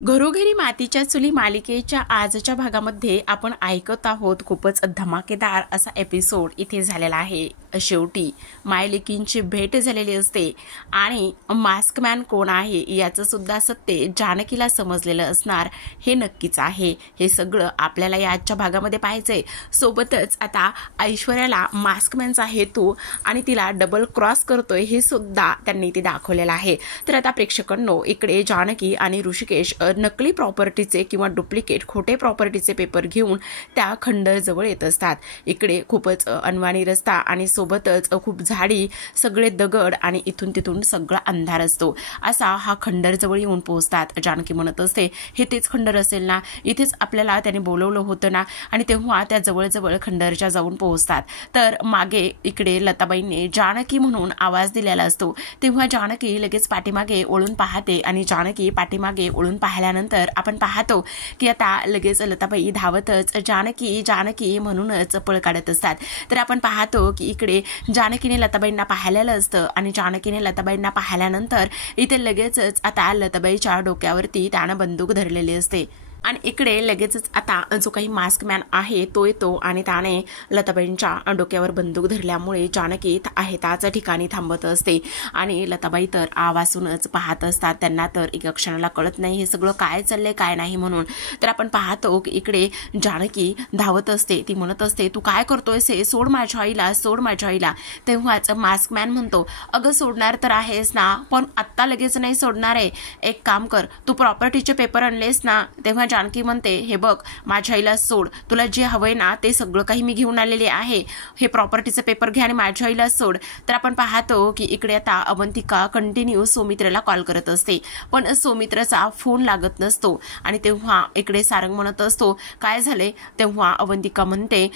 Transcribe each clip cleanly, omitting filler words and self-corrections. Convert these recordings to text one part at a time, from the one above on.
घरोघरी मातीच्या चुली मालिकेच्या आजच्या भागामध्ये आपण ऐकत आहोत खूपच धमाकेदार असा एपिसोड इथे झालेला आहे। शेवटी मायलेकींची भेट झालेली असते आणि मास्कमॅन कोण आहे याचं सुद्धा सत्य जानकीला समजलेलं असणार हे नक्कीच आहे। हे सगळं आपल्याला या आजच्या भागामध्ये पाहायचंय। सोबतच आता ऐश्वर्याला मास्कमॅनचा हेतू आणि तिला डबल क्रॉस करतोय हे सुद्धा त्यांनी ते दाखवलेलं आहे। तर आता प्रेक्षकांनो, इकडे जानकी आणि ऋषिकेश नकली प्रॉपर्टीचे किंवा डुप्लिकेट खोटे प्रॉपर्टीचे पेपर घेऊन त्या खंडर जवळ येत असतात। इकडे खूपच अनवाणी रस्ता आणि सोबतच खूप झाडी, सगळे दगड आणि इथून तिथून सगळा अंधार असतो। असा हा खंडर जवळ येऊन पोहोचतात। जानकी म्हणत असते, हे तेच खंडर असेल ना, इथेच आपल्याला त्याने बोलवलं होतं ना। आणि तेव्हा त्या जवळजवळ खंडरच्या जाऊन पोहोचतात। तर मागे इकडे लताबाईंनी जानकी म्हणून आवाज दिलेला असतो। तेव्हा जानकी लगेच पाठीमागे वळून पाहते आणि जानकी पाठीमागे वळून पाहिल्यानंतर आपण पाहतो की आता लगेच लताबाई धावतच जानकी जानकी म्हणूनच पळ काढत असतात। तर आपण पाहतो की इकडे जानकीने लताबाईंना पाहिलेलं असतं आणि जानकीने लताबाईंना पाहिल्यानंतर इथे लगेचच आता लताबाईच्या डोक्यावरती त्यानं बंदूक धरलेली असते आणि इकडे लगेचच आता जो काही मास्कमॅन आहे तो येतो आणि त्याने लताबाईंच्या डोक्यावर बंदूक धरल्यामुळे जानकी आहे त्याच ठिकाणी थांबत असते आणि लताबाई तर आवाजूनच पाहत असतात। त्यांना तर एका क्षणाला कळत नाही हे सगळं काय चाललंय काय नाही म्हणून। तर आपण पाहतो की इकडे जानकी धावत असते। ती म्हणत असते, तू काय करतोयस हे, सोड माझ्या आईला, सोड माझ्या आईला। तेव्हाच मास्कमॅन म्हणतो, अगं सोडणार तर आहेस ना, पण आत्ता लगेच नाही सोडणार आहे। एक काम कर, तू प्रॉपर्टीचे पेपर आणलेस ना। तेव्हा जानकी म्हणते, हे बघ माझ्या आईला सोड, तुला जे हवंय ना ते सगळं काही मी घेऊन आलेले आहे, हे प्रॉपर्टीचे पेपर घे आणि माझ्या आईला सोड। तर आपण पाहतो की इकडे आता अवंतिका कंटिन्यू सौमित्रला कॉल करत असते, पण सौमित्रचा फोन लागत नसतो आणि तेव्हा इकडे सारंग म्हणत असतो, काय झाले। तेव्हा अवंतिका म्हणते,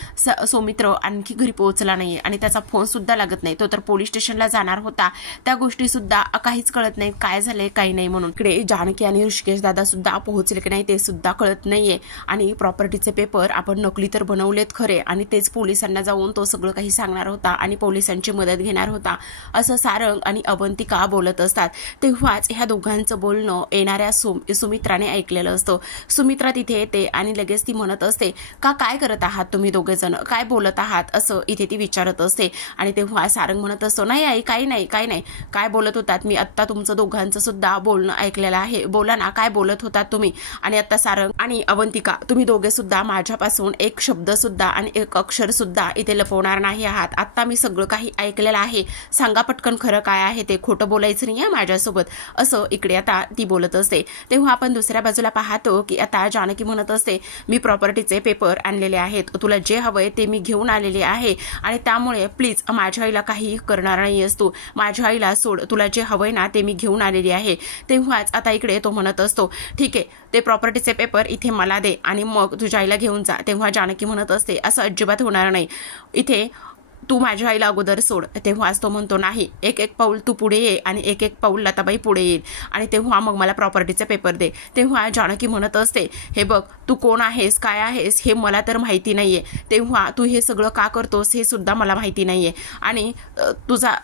सौमित्र आणखी घरी पोहोचला नाहीये आणि त्याचा फोन सुद्धा लागत नाही, तो तर पोलीस स्टेशनला जाणार होता, त्या गोष्टी सुद्धा काहीच कळत नाही काय झाले काही नाही म्हणून। इकडे जानकी आणि ऋषिकेश दादा सुद्धा पोहोचले की नाही ते सुद्धा कळत नाहीये आणि प्रॉपर्टीचे पेपर आपण नकली तर बनवलेत खरे आणि तेच पोलिसांना जाऊन तो सगळं काही सांगणार होता आणि पोलिसांची मदत घेणार होता असं सारंग आणि अवंतिका बोलत असतात। तेव्हाच ह्या दोघांचं बोलणं येणाऱ्या सुमित्राने ऐकलेलं असतं। सुमित्रा तिथे येते आणि लगेच ती म्हणत असते, का काय करत आहात तुम्ही दोघे जण, काय बोलत आहात असं इथे ती विचारत असते। आणि तेव्हा सारंग म्हणत असतो, नाही आई काही नाही काही नाही, काय बोलत होतात मी आत्ता तुमचं दोघांचं सुद्धा बोलणं ऐकलेलं आहे, बोला ना काय बोलत होतात तुम्ही। आणि आता सारंग आणि अवंतिका तुम्ही दोघे सुद्धा माझ्यापासून एक शब्द सुद्धा आणि एक अक्षर सुद्धा इथे लपवणार नाही आहात। आता मी सगळं काही ऐकलेलं आहे, सांगा पटकन खरं काय आहे ते, खोटं बोलायचं नाहीये माझ्यासोबत असं इकडे आता ती बोलत असते। तेव्हा आपण दुसऱ्या बाजूला पाहतो की आता जानकी म्हणत असते, मी प्रॉपर्टीचे पेपर आणलेले आहेत, तुला जे हवंय ते मी घेऊन आलेले आहे आणि त्यामुळे प्लीज माझ्या आईला काही करणार नाहीयेस तू, माझ्या आईला सोड, तुला जे हवंय ना ते मी घेऊन आलेली आहे। तेव्हाच आता इकडे तो म्हणत असतो, ठीक आहे ते प्रॉपर्टीचे पेपर इथे मला दे आणि मग तुझ्या आईला घेऊन जा। तेव्हा जानकी म्हणत असते, असं अजिबात होणार नाही, इथे तू माझ्या आईला अगोदर सोड। तेव्हाच तो म्हणतो, नाही एक एक पाऊल तू पुढे ये आणि एक एक पाऊल लताबाई पुढे येईल आणि तेव्हा मग मला प्रॉपर्टीचे पेपर दे। तेव्हा जानकी म्हणत असते, हे बघ तू कोण आहेस काय आहेस हे मला तर माहिती नाहीये, तेव्हा तू हे सगळं का करतोस हे सुद्धा मला माहिती नाहीये। आणि तुझा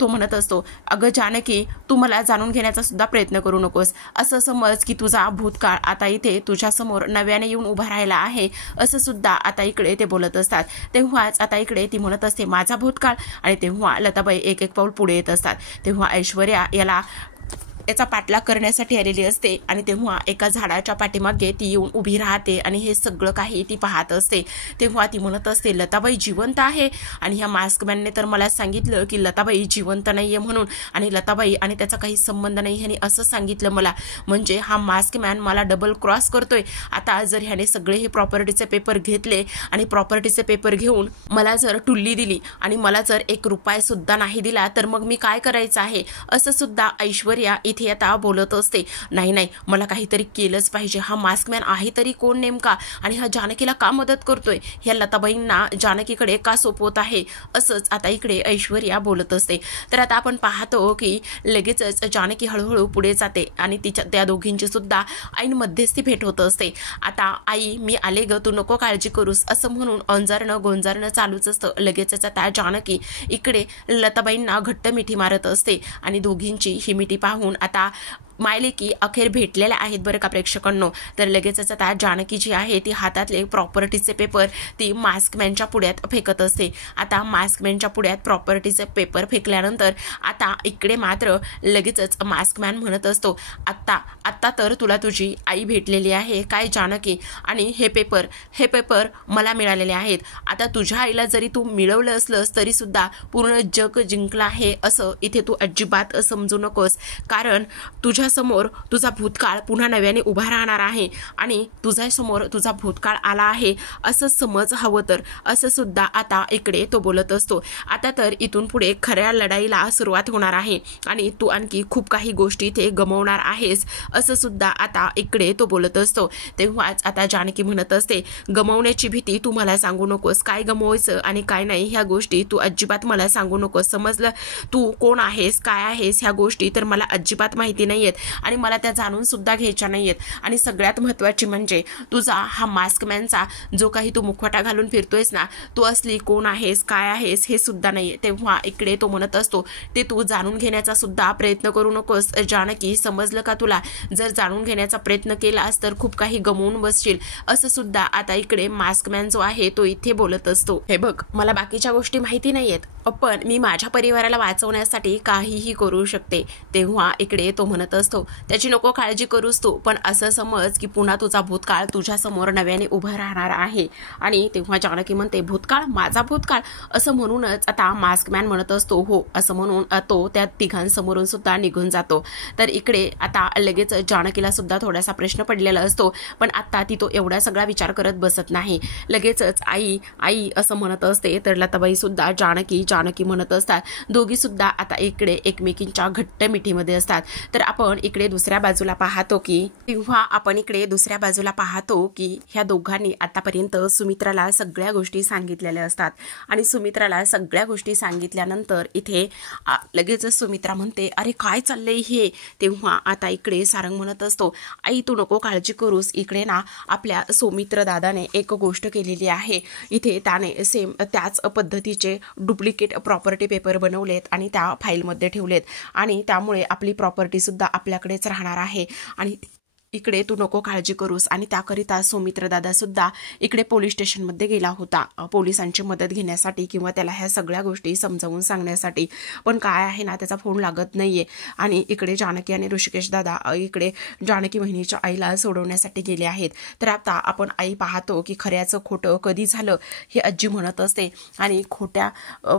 तो म्हणत असतो, अगं जानकी तू मला जाणून घेण्याचा सुद्धा प्रयत्न करू नकोस, असं समज की तुझा भूतकाळ आता इथे तुझ्या समोर नव्याने येऊन उभा राहिला आहे असं सुद्धा आता इकडे ते बोलत असतात। तेव्हाच आता इकडे ती म्हणत असते, माझा भूतकाळ, आणि तेव्हा लताबाई एक एक पाऊल पुढे येत असतात। तेव्हा ऐश्वर्या याचा पाठलाग करण्यासाठी आलेली असते आणि तेव्हा एका झाडाच्या पाठीमागे ती येऊन उभी राहते आणि हे सगळं काही ती पाहत असते। तेव्हा ती म्हणत असते, लताबाई जिवंत आहे आणि ह्या मास्कमॅनने तर मला सांगितलं की लताबाई जिवंत नाहीये म्हणून आणि लताबाई आणि त्याचा काही संबंध नाही ह्याने असं सांगितलं मला, म्हणजे हा मास्कमॅन मला डबल क्रॉस करतोय। आता जर ह्याने सगळे हे प्रॉपर्टीचे पेपर घेतले आणि प्रॉपर्टीचे पेपर घेऊन मला जर टुल्ली दिली आणि मला जर ₹1 सुद्धा नाही दिला तर मग मी काय करायचं आहे असं सुद्धा ऐश्वर्या इथे आता बोलत असते। नाही नाही मला काहीतरी केलंच पाहिजे, हा मास्कमॅन आहे तरी कोण नेमका आणि हा जानकीला का मदत करतोय, ह्या लताबाईंना जानकीकडे का सोपवत आहे असंच आता इकडे ऐश्वर्या बोलत असते। तर आता आपण पाहतो की लगेचच जानकी हळूहळू पुढे जाते आणि तिच्या त्या दोघींची सुद्धा ऐन मध्यस्थी भेट होत असते। आता आई मी आले ग, तू नको काळजी करूस असं म्हणून अंजारणं गोंजारणं चालूच असतं। लगेचच आता जानकी इकडे लताबाईंना घट्ट मिठी मारत असते आणि दोघींची ही मिठी पाहून आता मायलेकी अखेर भेटलेल्या आहेत बरं का प्रेक्षकांनो. तर लगेचच आता जानकी जी आहे ती हातातले प्रॉपर्टीचे पेपर ती मास्कमॅनच्या पुढ्यात फेकत असते. आता मास्कमॅनच्या पुढ्यात प्रॉपर्टीचे पेपर फेकल्यानंतर आता इकडे मात्र लगेचच मास्कमॅन म्हणत असतो, आत्ता तर तुला तुझी आई भेटलेली आहे काय जानकी, आणि हे पेपर मला मिळालेले आहेत. आता तुझ्या आईला जरी तू मिळवलं असलंस तरी सुद्धा पूर्ण जग जिंकलं आहे असं इथे तू अजिबात समजू नकोस, कारण तुझ्यासमोर तुझा भूतकाळ पुन्हा नव्याने उभा राहणार आहे आणि तुझ्यासमोर तुझा भूतकाळ आला आहे असं समज हवं तर, असं सुद्धा आता इकडे तो बोलत असतो. आता तर इथून पुढे खऱ्या लढाईला सुरुवात होणार आहे आणि तू आणखी खूप काही गोष्टी इथे गमावणार आहेस असं सुद्धा आता इकडे तो बोलत असतो. तेव्हाच आता जानकी म्हणत असते, गमावण्याची भीती तू मला सांगू नकोस, काय गमवायचं आणि काय नाही ह्या गोष्टी तू अजिबात मला सांगू नकोस, समजलं. तू कोण आहेस काय आहेस ह्या गोष्टी तर मला अजिबात माहिती नाहीयेत आणि मला त्या जाणून सुद्धा घ्यायच्या नाहीयेत. आणि सगळ्यात महत्त्वाची म्हणजे तुझा हा मास्कमॅनचा जो काही तू मुखवटा घालून फिरतोयस ना, तू असली कोण आहेस काय आहेस हे सुद्धा नाहीये. तेव्हा इकडे तो म्हणत असतो, ते तू जाणून घेण्याचा सुद्धा प्रयत्न करू नकोस जानकी, समजलं का तुला. जर जाणून घेण्याचा प्रयत्न केलास तर खूप काही गमवून बसशील असं सुद्धा आता इकडे मास्कमॅन जो आहे तो इथे बोलत असतो. हे बघ, मला बाकीच्या गोष्टी माहिती नाहीयेत पण मी माझ्या परिवाराला वाचवण्यासाठी काहीही करू शकते. तेव्हा इकडे तो म्हणत असतो, त्याची नको काळजी करूस तू, पण असं समज की पुन्हा तुझा भूतकाळ तुझ्या समोर नव्याने उभा राहणार आहे. आणि तेव्हा जानकी म्हणते, भूतकाळ माझा भूतकाळ असं म्हणूनच आता मास्कमॅन म्हणत असतो, हो असं म्हणून तो त्या तिघांसमोरून सुद्धा निघून जातो. तर इकडे आता लगेच जानकीला सुद्धा थोडासा प्रश्न पडलेला असतो, पण आता ती तो एवढा सगळा विचार करत बसत नाही. लगेचच आई आई असं म्हणत असते. तर लताबाई सुद्धा जानकी म्हणत असतात. दोघी सुद्धा आता इकडे एकमेकींच्या घट्ट मिठीमध्ये असतात. तर आपण इकडे दुसऱ्या बाजूला पाहतो की ह्या दोघांनी आतापर्यंत सुमित्राला सगळ्या गोष्टी सांगितलेल्या असतात आणि सुमित्राला सगळ्या गोष्टी सांगितल्यानंतर इथे लगेच सुमित्रा म्हणते, अरे काय चाललंय हे. तेव्हा आता इकडे सारंग म्हणत असतो, आई तू नको काळजी करूस, इकडे ना आपल्या सौमित्र दादाने एक गोष्ट केलेली आहे. इथे त्याने सेम त्याच पद्धतीचे डुप्लिकेट प्रॉपर्टी पेपर बनवलेत आणि त्या फाईलमध्ये ठेवलेत आणि त्यामुळे आपली प्रॉपर्टी सुद्धा आपल्याकडेच राहणार आहे आणि इकडे तू नको काळजी करूस. आणि त्याकरिता सौमित्र दादा सुद्धा इकडे पोलीस स्टेशनमध्ये गेला होता पोलिसांची मदत घेण्यासाठी किंवा त्याला ह्या सगळ्या गोष्टी समजावून सांगण्यासाठी, पण काय आहे ना त्याचा फोन लागत नाहीये. आणि इकडे जानकी आणि ऋषिकेश दादा इकडे जानकी बहिणीच्या आईला सोडवण्यासाठी गेले आहेत. तर आता आपण आई पाहतो की खऱ्याचं खोटं कधी झालं हे आजी म्हणत असते आणि खोट्या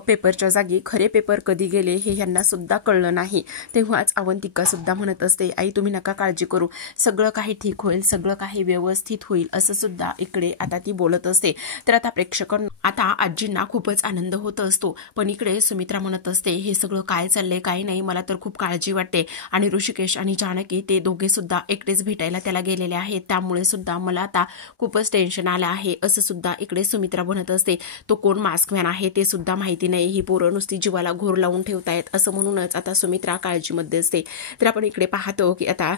पेपरच्या जागी खरे पेपर कधी गेले हे यांना सुद्धा कळलं नाही. तेव्हाच अवंतिका सुद्धा म्हणत असते, आई तुम्ही नका काळजी करू, सगळं काही ठीक होईल, सगळं काही व्यवस्थित होईल असं सुद्धा इकडे आता ती बोलत असते. तर आता प्रेक्षकांना आता आजींना खूपच आनंद होत असतो, पण इकडे सुमित्रा म्हणत असते, हे सगळं काय चाललंय काय नाही, मला तर खूप काळजी वाटते. आणि ऋषिकेश आणि जानकी ते दोघे सुद्धा एकटेच भेटायला त्याला गेलेले आहेत, त्यामुळे सुद्धा मला आता खूपच टेन्शन आलं आहे असं सुद्धा इकडे सुमित्रा म्हणत असते. तो कोण मास्कमॅन आहे ते सुद्धा माहिती नाही, ही पोरं नुसती जीवाला घोर लावून ठेवतायत असं म्हणूनच आता सुमित्रा काळजीमध्ये असते. तर आपण इकडे पाहतो की आता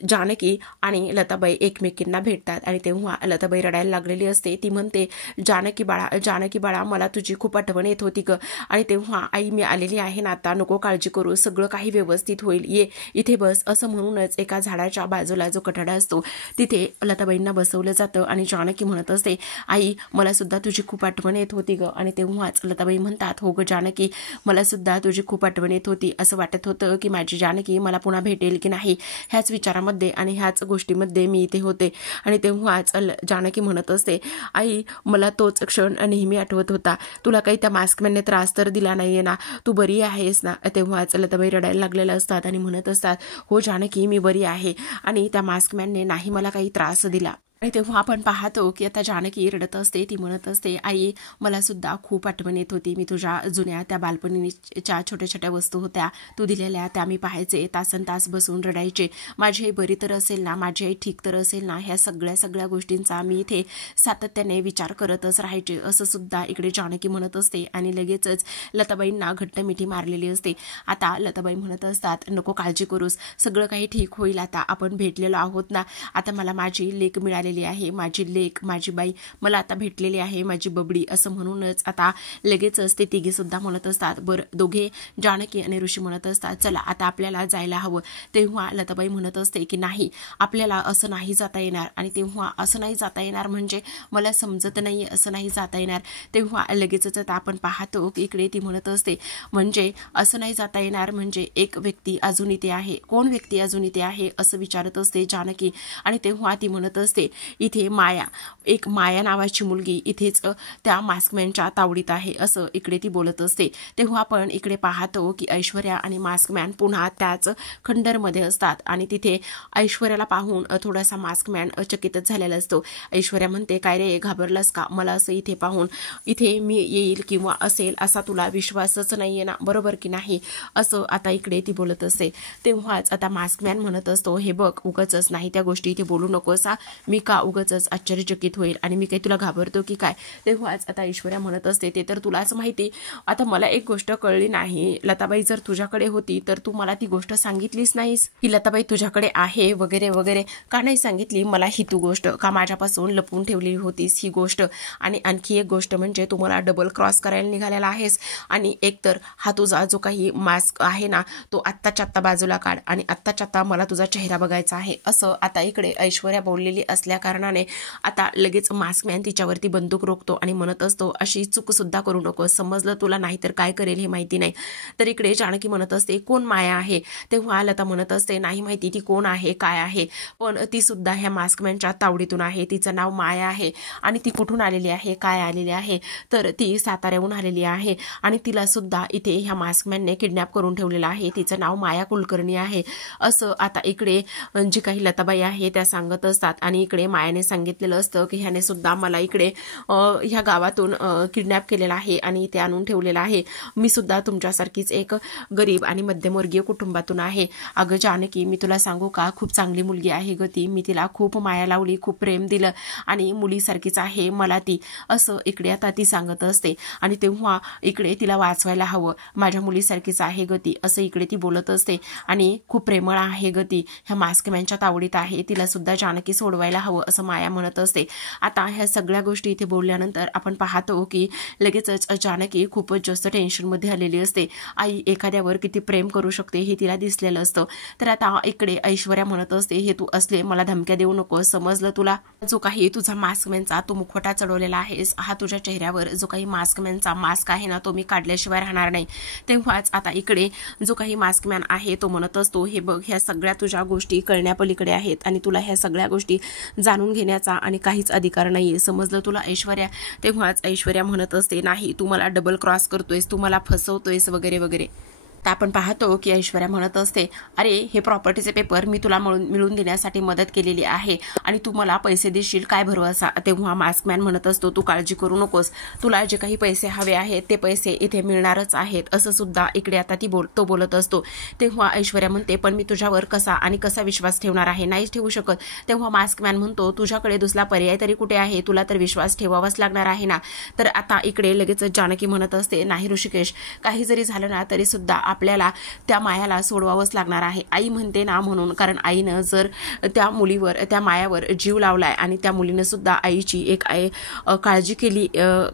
जानकी आणि लताबाई एकमेकींना भेटतात आणि तेव्हा लताबाई रडायला लागलेली असते. ती म्हणते, जानकी बाळा मला तुझी खूप आठवण येत होती ग. आणि तेव्हा आई मी आलेली आहे ना, आता नको काळजी करू, सगळं काही व्यवस्थित होईल, ये इथे बस असं म्हणूनच एका झाडाच्या बाजूला जो कठडा असतो तिथे लताबाईंना बसवलं जातं. आणि जानकी म्हणत असते, आई मला सुद्धा तुझी खूप आठवण येत होती ग. आणि तेव्हाच लताबाई म्हणतात, हो ग जानकी मला सुद्धा तुझी खूप आठवण येत होती, असं वाटत होतं की माझी जानकी मला पुन्हा भेटेल की नाही, ह्याच विचारामध्ये आणि ह्याच गोष्टीमध्ये मी इथे होते. आणि तेव्हाच जानकी म्हणत असते, आई मला तोच क्षण नेहमी आठवत होता, तुला काही त्या मास्कमॅनने त्रास तर दिला नाहीये ना, तू बरी आहेस ना. तेव्हाच लताबाई रडायला लागलेल्या असतात आणि म्हणत असतात, हो जानकी मी बरी आहे आणि त्या मास्कमॅनने नाही मला काही त्रास दिला. आणि तेव्हा आपण पाहतो की आता जानकी रडत असते. ती म्हणत असते, आई मला सुद्धा खूप आठवण येत होती, मी तुझ्या जुन्या त्या बालपणीच्या छोट्या छोट्या वस्तू होत्या तू दिलेल्या, त्या मी पाहायचे, तासन तास बसून रडायचे, माझी आई बरी तर असेल ना, माझी आई ठीक तर असेल ना, ह्या सगळ्या गोष्टींचा मी इथे सातत्याने विचार करतच राहायचे असं सुद्धा इकडे जानकी म्हणत असते. आणि लगेचच लताबाईंना घट्ट मिठी मारलेली असते. आता लताबाई म्हणत असतात, नको काळजी करूस, सगळं काही ठीक होईल, आता आपण भेटलेलो आहोत ना, आता मला माझी लेक मिळालेली आलेली आहे, माझी लेक, माझी बाई मला आता भेटलेली आहे, माझी बबडी, असं म्हणूनच आता लगेचच ते तिघे सुद्धा म्हणत असतात. बरं, दोघे जानकी आणि ऋषी म्हणत असतात चला आता आपल्याला जायला हवं. तेव्हा लताबाई म्हणत असते की नाही, आपल्याला असं नाही जाता येणार. आणि तेव्हा असं नाही जाता येणार म्हणजे मला समजत नाही, असं नाही जाता येणार. तेव्हा लगेचच आता आपण पाहतो की इकडे ती म्हणत असते म्हणजे असं नाही जाता येणार म्हणजे एक व्यक्ती अजून इथे आहे. कोण व्यक्ती अजून इथे आहे असं विचारत असते जानकी. आणि तेव्हा ती म्हणत असते इथे माया, एक माया नावाची मुलगी इथेच त्या मास्कमॅनच्या तावडीत आहे, असं इकडे ती बोलत असते. तेव्हा आपण इकडे पाहतो की ऐश्वर्या आणि मास्कमॅन पुन्हा त्याच खंडरमध्ये असतात. आणि तिथे ऐश्वर्याला पाहून थोडासा मास्कमॅन चकितच झालेला असतो. ऐश्वर्या म्हणते काय रे, घाबरलास का? मला असं इथे पाहून इथे मी येईल किंवा असेल असा तुला विश्वासच नाहीये ना, बरोबर की नाही, असं आता इकडे ती बोलत असते. तेव्हाच आता मास्कमॅन म्हणत असतो हे बघ, उगाचच नाही त्या गोष्टी इथे बोलू नकोस, मी का उगाचच आश्चर्यचकित होईल आणि मी काही तुला घाबरतो की काय. तेव्हाच आता ऐश्वर्या म्हणत असते ते तर तुलाच माहिती. आता मला एक गोष्ट कळली नाही, लताबाई जर तुझ्याकडे होती तर तू मला ती गोष्ट सांगितलीच नाहीस की लताबाई तुझ्याकडे आहे वगैरे वगैरे, का नाही सांगितली मला ही तू गोष्ट, का माझ्यापासून लपवून ठेवली होतीस ही गोष्ट. आणि आणखी एक गोष्ट म्हणजे तू मला डबल क्रॉस करायला निघालेला आहेस. आणि एकतर हा तुझा जो काही मास्क आहे ना तो आत्ताच्या आत्ता बाजूला काढ आणि आत्ताच्या आत्ता मला तुझा चेहरा बघायचा आहे, असं आता इकडे ऐश्वर्या बोललेली असल्या कारणाने आता लगेच मास्कमॅन तिच्यावरती बंदूक रोखतो आणि म्हणत असतो अशी चूक सुद्धा करू नको, समजलं तुला, नाही तर काय करेल हे माहिती नाही. तर इकडे जानकी म्हणत असते कोण माया आहे. तेव्हा लता म्हणत असते नाही माहिती ती कोण आहे काय आहे, पण ती सुद्धा ह्या मास्कमॅनच्या तावडीतून आहे, तिचं नाव माया आहे. आणि ती कुठून आलेली आहे, काय आलेली आहे, तर ती साताऱ्याहून आलेली आहे. आणि तिला सुद्धा इथे ह्या मास्कमॅनने किडनॅप करून ठेवलेलं आहे, तिचं नाव माया कुलकर्णी आहे, असं आता इकडे जी काही लताबाई आहे त्या सांगत असतात. आणि इकडे मायाने सांगितलेलं असतं की ह्याने सुद्धा मला इकडे ह्या गावातून किडनॅप केलेला आहे आणि इथे आणून ठेवलेलं आहे, मी सुद्धा तुमच्यासारखीच एक गरीब आणि मध्यमवर्गीय कुटुंबातून आहे. अगं जानकी, मी तुला सांगू का, खूप चांगली मुलगी आहे ग ती, मी तिला खूप माया लावली, खूप प्रेम दिलं आणि मुलीसारखीच आहे मला ती, असं इकडे आता ती सांगत असते. आणि तेव्हा इकडे तिला वाचवायला हवं, माझ्या मुलीसारखीच आहे ग ती, असं इकडे ती बोलत असते. आणि खूप प्रेमळ आहे ग ती, ह्या मास्कमॅनच्या तावडीत आहे, तिला सुद्धा जानकी सोडवायला हवं, असं माया म्हणत असते. आता ह्या सगळ्या गोष्टी इथे बोलल्यानंतर आपण पाहतो की लगेचच जानकी खूपच जास्त टेन्शनमध्ये आलेली असते. आई एखाद्यावर किती प्रेम करू शकते हे तिला दिसलेलं असतं. तर आता इकडे ऐश्वर्या म्हणत असते हे तू असले मला धमक्या देऊ नको, समजलं तुला, जो काही तुझा मास्कमॅनचा तो मुखवटा चढवलेला आहेस, हा तुझ्या चेहऱ्यावर जो काही मास्कमॅनचा मास्क आहे ना तो मी काढल्याशिवाय राहणार नाही. तेव्हाच आता इकडे जो काही मास्कमॅन आहे तो म्हणत असतो हे बघ, ह्या सगळ्या तुझ्या गोष्टी कळण्यापलीकडे आहेत आणि तुला ह्या सगळ्या गोष्टी जाणून घेण्याचा आणि काहीच अधिकार नाहीये, समजलं तुला ऐश्वर्या. तेव्हाच ऐश्वर्या म्हणत असते नाही, तू मला डबल क्रॉस करतोयस, तू मला फसवतोयस वगैरे वगैरे. तर आपण पाहतो की ऐश्वर्या म्हणत असते अरे हे प्रॉपर्टीचे पेपर मी तुला मिळवून देण्यासाठी मदत केलेली आहे आणि तू मला पैसे देशील काय भरवसा. तेव्हा मास्कमॅन म्हणत असतो तू काळजी करू नकोस, तुला जे काही पैसे हवे आहेत ते पैसे इथे मिळणारच आहेत, असं सुद्धा इकडे आता तो बोलत असतो. तेव्हा ऐश्वर्या म्हणते पण मी तुझ्यावर कसा विश्वास ठेवणार आहे, नाहीच ठेवू शकत. तेव्हा मास्कमॅन म्हणतो तुझ्याकडे दुसरा पर्याय तरी कुठे आहे, तुला तर विश्वास ठेवावाच लागणार आहे ना. तर आता इकडे लगेच जानकी म्हणत असते नाही ऋषिकेश, काही जरी झालं ना तरी सुद्धा आपल्याला त्या मायाला सोडवावंच लागणार आहे, आई म्हणते ना म्हणून, कारण आईनं जर त्या मुलीवर त्या मायावर जीव लावलाय आणि त्या मुलीनं सुद्धा आईची एक काळजी केली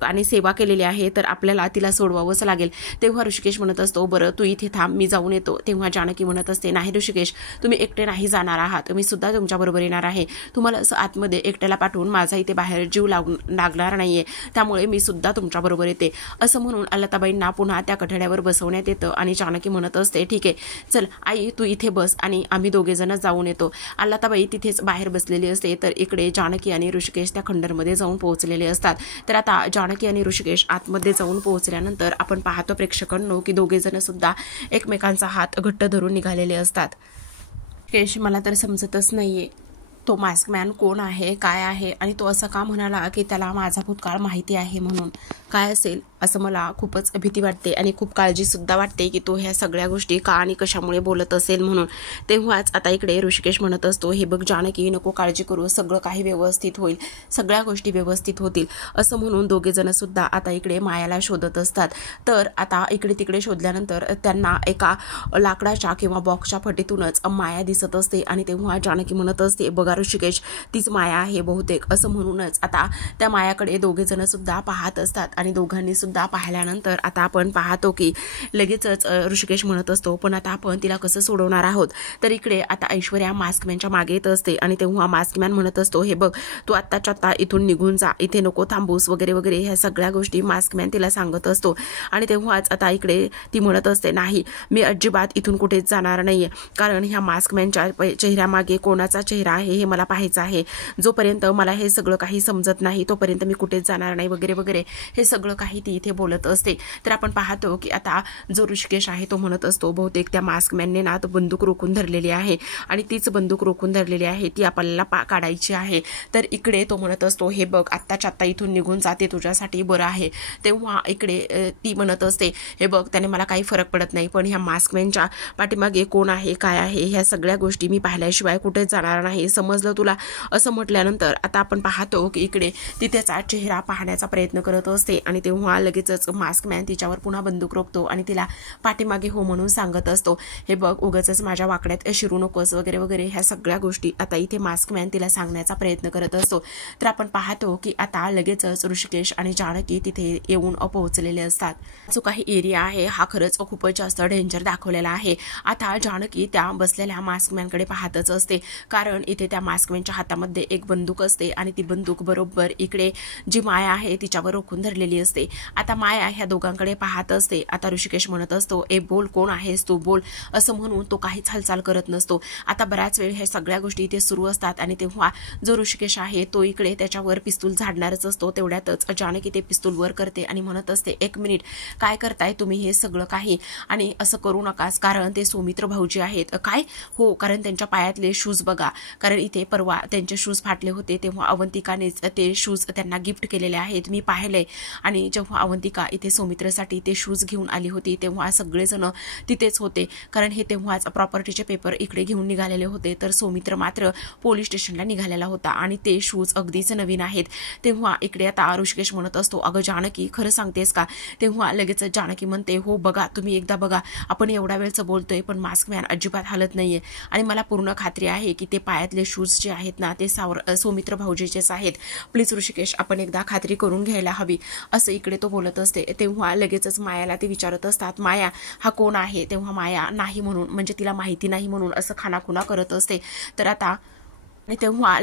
आणि सेवा केलेली आहे तर आपल्याला तिला सोडवावंच लागेल. तेव्हा ऋषिकेश म्हणत असतो बरं तू इथे थांब मी जाऊन येतो. तेव्हा जानकी म्हणत असते नाही ऋषिकेश, तुम्ही एकटे नाही जाणार आहात, मी सुद्धा तुमच्या बरोबर येणार आहे, तुम्हाला असं आतमध्ये एकट्याला पाठवून माझा इथे बाहेर जीव लागणार नाहीये, त्यामुळे मी सुद्धा तुमच्या बरोबर येते, असं म्हणून लताबाईंना पुन्हा त्या कठड्यावर बसवण्यात येतं. आणि जानकी म्हणत असते ठीक आहे चल आई तू इथे बस आणि आम्ही दोघे जण जाऊन येतो. लताबाई तिथेच बाहेर बसलेली असते. तर इकडे जानकी आणि ऋषिकेश त्या खंडरमध्ये जाऊन पोहोचलेले असतात. तर आता जानकी आणि ऋषिकेश आतमध्ये जाऊन पोहोचल्यानंतर आपण पाहतो प्रेक्षकांनो की दोघे जण सुद्धा एकमेकांचा हात घट्ट धरून निघालेले असतात. ऋषिकेश मला तर समजतच नाहीये तो मास्कमॅन कोण आहे काय आहे आणि तो असं का म्हणाला की त्याला माझा भूतकाळ माहिती आहे म्हणून. काय असेल असं मला खूपच भीती वाटते आणि खूप काळजीसुद्धा वाटते की तो ह्या सगळ्या गोष्टी का आणि कशामुळे बोलत असेल म्हणून. तेव्हाच आता इकडे ऋषिकेश म्हणत असतो, हे बघ जानकी, नको काळजी करू, सगळं काही व्यवस्थित होईल, सगळ्या गोष्टी व्यवस्थित होतील असं म्हणून दोघे जण सुद्धा आता इकडे मायाला शोधत असतात. तर आता इकडे तिकडे शोधल्यानंतर त्यांना एका लाकडाच्या किंवा बॉक्सच्या फटीतूनच माया दिसत असते आणि तेव्हा जानकी म्हणत असते, बघा ऋषिकेश, तीच माया आहे बहुतेक असं म्हणूनच आता त्या मायाकडे दोघे जण सुद्धा पाहत असतात. आणि दोघांनी सुद्धा पाहिल्यानंतर आता आपण पाहतो की लगेचच ऋषिकेश म्हणत असतो, पण आता आपण तिला कसं सोडवणार आहोत. तर इकडे आता ऐश्वर्या मास्कमॅनच्या मागे येत असते आणि तेव्हा मास्कमॅन म्हणत असतो, हे बघ, तू आत्ताच्या आत्ता इथून निघून जा, इथे नको थांबूस वगैरे वगैरे ह्या सगळ्या गोष्टी मास्कमॅन तिला सांगत असतो. आणि तेव्हाच आता इकडे ती म्हणत असते, नाही, मी अजिबात इथून कुठेच जाणार नाहीये, कारण ह्या मास्कमॅनच्या चेहऱ्यामागे कोणाचा चेहरा आहे हे मला पाहायचं आहे. जोपर्यंत मला हे सगळं काही समजत नाही तोपर्यंत मी कुठेच जाणार नाही वगैरे वगैरे हे सगळं काही ती इथे बोलत असते. तर आपण पाहतो की आता जो ऋषिकेश आहे तो म्हणत असतो, बहुतेक त्या मास्कमॅनने ना तो बंदूक रोखून धरलेली आहे आणि तीच बंदूक रोखून धरलेली आहे, ती आपल्याला काढायची आहे. तर इकडे तो म्हणत असतो, हे बघ, आत्ताच्या आत्ता इथून निघून जाते तुझ्यासाठी बरं आहे. तेव्हा इकडे ती म्हणत असते, हे बघ, त्याने मला काही फरक पडत नाही, पण ह्या मास्कमॅनच्या पाठीमागे कोण आहे, काय आहे, ह्या सगळ्या गोष्टी मी पाहिल्याशिवाय कुठेच जाणार नाही, समजलं तुला. असं म्हटल्यानंतर आता आपण पाहतो की इकडे ती त्याचा चेहरा पाहण्याचा प्रयत्न करत असते आणि तेव्हा लगेचच मास्कमॅन तिच्यावर पुन्हा बंदूक रोखतो आणि तिला पाठीमागे हो म्हणून सांगत असतो, हे बघ, उगाचच माझ्या वाकड्यात शिरू नकोस वगैरे वगैरे ह्या सगळ्या गोष्टी आता इथे मास्कमॅन तिला सांगण्याचा प्रयत्न करत असतो. तर आपण पाहतो की आता लगेचच ऋषिकेश आणि जानकी तिथे येऊन पोहोचलेले असतात. जो काही एरिया आहे हा खरंच खूपच जास्त डेंजर दाखवलेला आहे. आता जानकी त्या बसलेल्या मास्कमॅनकडे पाहतच असते, कारण इथे त्या मास्कमॅनच्या हातामध्ये एक बंदूक असते आणि ती बंदूक बरोबर इकडे जी माया आहे तिच्यावर रोखून धरलेली असते. आता माया ह्या दोघांकडे पाहत असते. आता ऋषिकेश म्हणत असतो, ए बोल, कोण आहेस तू, बोल, असं म्हणून तो काहीच हालचाल करत नसतो. आता बऱ्याच वेळ ह्या सगळ्या गोष्टी इथे सुरू असतात आणि तेव्हा जो ऋषिकेश आहे तो इकडे त्याच्यावर पिस्तूल झाडणारच असतो. तेवढ्यातच जानकी ते पिस्तूल वर करते आणि म्हणत असते, एक मिनिट, काय करताय तुम्ही हे सगळं काही, आणि असं करू नकास, कारण ते सौमित्र भाऊजी आहेत. काय? हो, कारण त्यांच्या पायातले शूज बघा, कारण इथे परवा त्यांचे शूज फाटले होते तेव्हा अवंतिकानेच ते शूज त्यांना गिफ्ट केलेले आहेत, मी पाहिले. आणि जेव्हा अवंतिका इथे सौमित्रसाठी ते शूज घेऊन आली होती तेव्हा सगळेजण तिथेच होते, कारण हे तेव्हाच प्रॉपर्टीचे पेपर इकडे घेऊन निघालेले होते. तर सौमित्र मात्र पोलीस स्टेशनला निघालेला होता आणि ते शूज अगदीच नवीन आहेत. तेव्हा इकडे आता ऋषिकेश म्हणत असतो, अगं जानकी, खरं सांगतेस का? तेव्हा लगेच जानकी म्हणते, हो बघा, तुम्ही एकदा बघा, आपण एवढ्या वेळचं बोलतोय पण मास्कमॅन अजिबात हालत नाहीये आणि मला पूर्ण खात्री आहे की ते पायातले शूज जे आहेत ना ते सौमित्र भाऊजीचेच आहेत. प्लीज ऋषिकेश, आपण एकदा खात्री करून घ्यायला हवी, असं इकडे तो बोलत असते. तेव्हा लगेचच मायाला ते विचारत असतात, माया, हा कोण आहे? तेव्हा माया नाही म्हणून, म्हणजे तिला माहिती नाही म्हणून असं खानाखुना करत असते. तर आता तेव्हा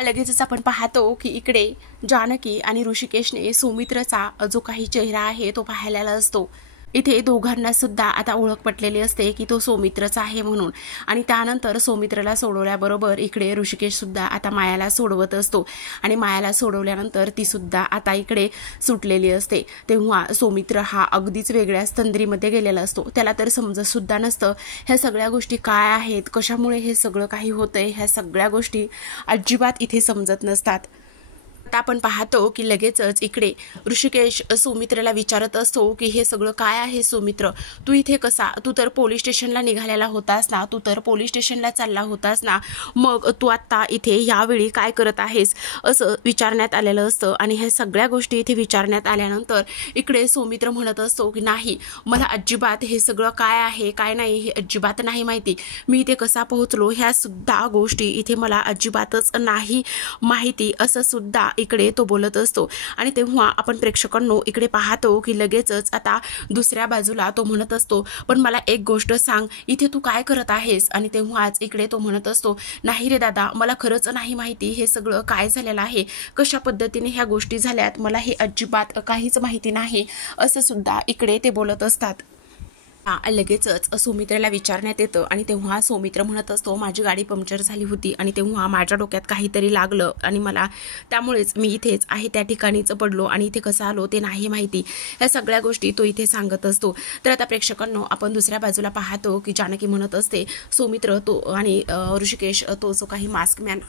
लगेचच आपण पाहतो की इकडे जानकी आणि ऋषिकेशने सौमित्रचा जो काही चेहरा आहे तो पाहिलेला असतो. इथे दोघांना सुद्धा आता ओळख पटलेली असते की तो सौमित्रचा आहे म्हणून. आणि त्यानंतर सौमित्रला सोडवल्याबरोबर इकडे ऋषिकेश सुद्धा आता मायाला सोडवत असतो आणि मायाला सोडवल्यानंतर ती सुद्धा आता इकडे सुटलेली असते. तेव्हा सौमित्र हा अगदीच वेगळ्याच तंद्रीमध्ये गेलेला असतो. त्याला तर समजत सुद्धा नसतं ह्या सगळ्या गोष्टी काय आहेत, कशामुळे हे सगळं काही होतंय, ह्या सगळ्या गोष्टी अजिबात इथे समजत नसतात. आता आपण पाहतो की लगेचच इकडे ऋषिकेश सौमित्रला विचारत असतो की हे सगळं काय आहे सौमित्र, तू इथे कसा, तू तर पोलीस स्टेशनला निघालेला होतास ना, तू तर पोलीस स्टेशनला चालला होतास ना, मग तू आत्ता इथे यावेळी काय करत आहेस, असं विचारण्यात आलेलं असतं. आणि ह्या सगळ्या गोष्टी इथे विचारण्यात आल्यानंतर इकडे सौमित्र म्हणत असतो की नाही, मला अजिबात हे सगळं काय आहे काय नाही हे अजिबात नाही माहिती, मी इथे कसा पोहोचलो ह्या सुद्धा गोष्टी इथे मला अजिबातच नाही माहिती, असं सुद्धा इकडे तो बोलत असतो. आणि तेव्हा आपण प्रेक्षकांनो इकडे पाहतो की लगेचच आता दुसऱ्या बाजूला तो म्हणत असतो, पण मला एक गोष्ट सांग, इथे तू काय करत आहेस? आणि तेव्हाच इकडे तो म्हणत असतो, नाही रे दादा, मला खरंच नाही माहिती हे सगळं काय झालेलं आहे, कशा पद्धतीने ह्या गोष्टी झाल्यात, मला हे अजिबात काहीच माहिती नाही, असं सुद्धा इकडे ते बोलत असतात. लगेचच सौमित्रला विचारण्यात येतं आणि तेव्हा सौमित्र म्हणत असतो, माझी गाडी पंक्चर झाली होती आणि तेव्हा माझ्या डोक्यात काहीतरी लागलं आणि मला त्यामुळेच मी इथेच आहे त्या ठिकाणीच पडलो आणि इथे कसं आलो ते नाही माहिती, ह्या सगळ्या गोष्टी तो इथे सांगत असतो. तर आता प्रेक्षकांनो आपण दुसऱ्या बाजूला पाहतो की जानकी म्हणत असते, सौमित्र तो आणि ऋषिकेश तो जो काही मास्कमॅन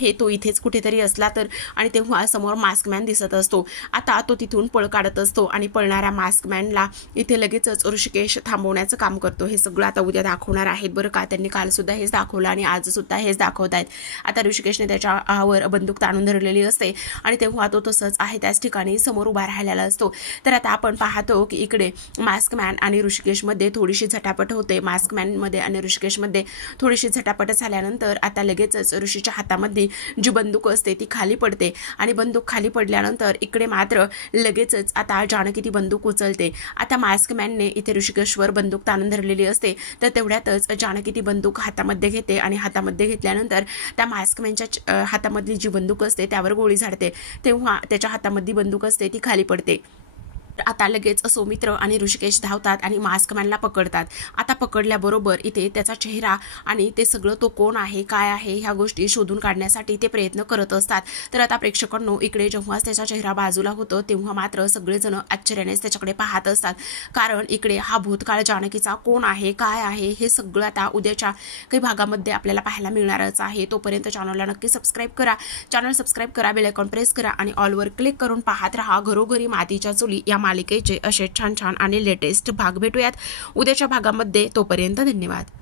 हे तो इथेच कुठेतरी असला तर, आणि तेव्हा समोर मास्कमॅन दिसत असतो. आता तो तिथून पळ काढत असतो आणि पळणाऱ्या मास्कमॅनला इथे लगेचच ऋषिकेश थांबवण्याचं काम करतो. हे सगळं आता उद्या दाखवणार आहेत बरं का. त्यांनी काल सुद्धा हेच दाखवलं आणि आज सुद्धा हेच दाखवत आहेत. आता ऋषिकेशने त्याच्यावर बंदूक ताणून धरलेली असते आणि तेव्हा तो तसंच आहे त्याच ठिकाणी समोर उभा राहिलेला असतो. तर आता आपण पाहतो की इकडे मास्कमॅन आणि ऋषिकेशमध्ये थोडीशी झटापट होते. मास्कमॅनमध्ये आणि ऋषिकेशमध्ये थोडीशी झटापट झाल्यानंतर आता लगेचच ऋषीच्या हातामध्ये जी बंदूक असते ती खाली पडते आणि बंदूक खाली पडल्यानंतर इकडे मात्र लगेचच आता जानकी ती बंदूक उचलते. आता मास्कमॅनने इथे ऋषिकेशवर बंदूक ताणून धरलेली असते. तर तेवढ्यातच जानकी ती बंदूक हातामध्ये घेते आणि हातामध्ये घेतल्यानंतर त्या मास्कमॅनच्या हातामधली जी बंदूक असते त्यावर गोळी झाडते. तेव्हा त्याच्या हातामधली बंदूक असते ती खाली पडते. आता लगेच सौमित्र आणि ऋषिकेश धावतात आणि मास्कमॅनला पकडतात. आता पकडल्याबरोबर इथे त्याचा चेहरा आणि ते सगळं तो कोण आहे काय आहे ह्या गोष्टी शोधून काढण्यासाठी ते प्रयत्न करत असतात. तर आता प्रेक्षकांनो इकडे जेव्हा त्याचा चेहरा बाजूला होतो तेव्हा मात्र सगळेजण आश्चर्यानेच त्याच्याकडे पाहत असतात. कारण इकडे हा भूतकाळ जानकीचा कोण आहे काय आहे हे सगळं आता उद्याच्या काही भागामध्ये आपल्याला पाहायला मिळणारच आहे. तोपर्यंत चॅनलला नक्की सबस्क्राईब करा. चॅनल सबस्क्राईब करा, बेल आयकॉन प्रेस करा आणि ऑलवर क्लिक करून पाहत राहा घरोघरी मातीच्या चुली या मालिकेचे असे छान छान आणि लेटेस्ट भाग भेटूयात उद्याच्या भागामध्ये. तोपर्यंत धन्यवाद.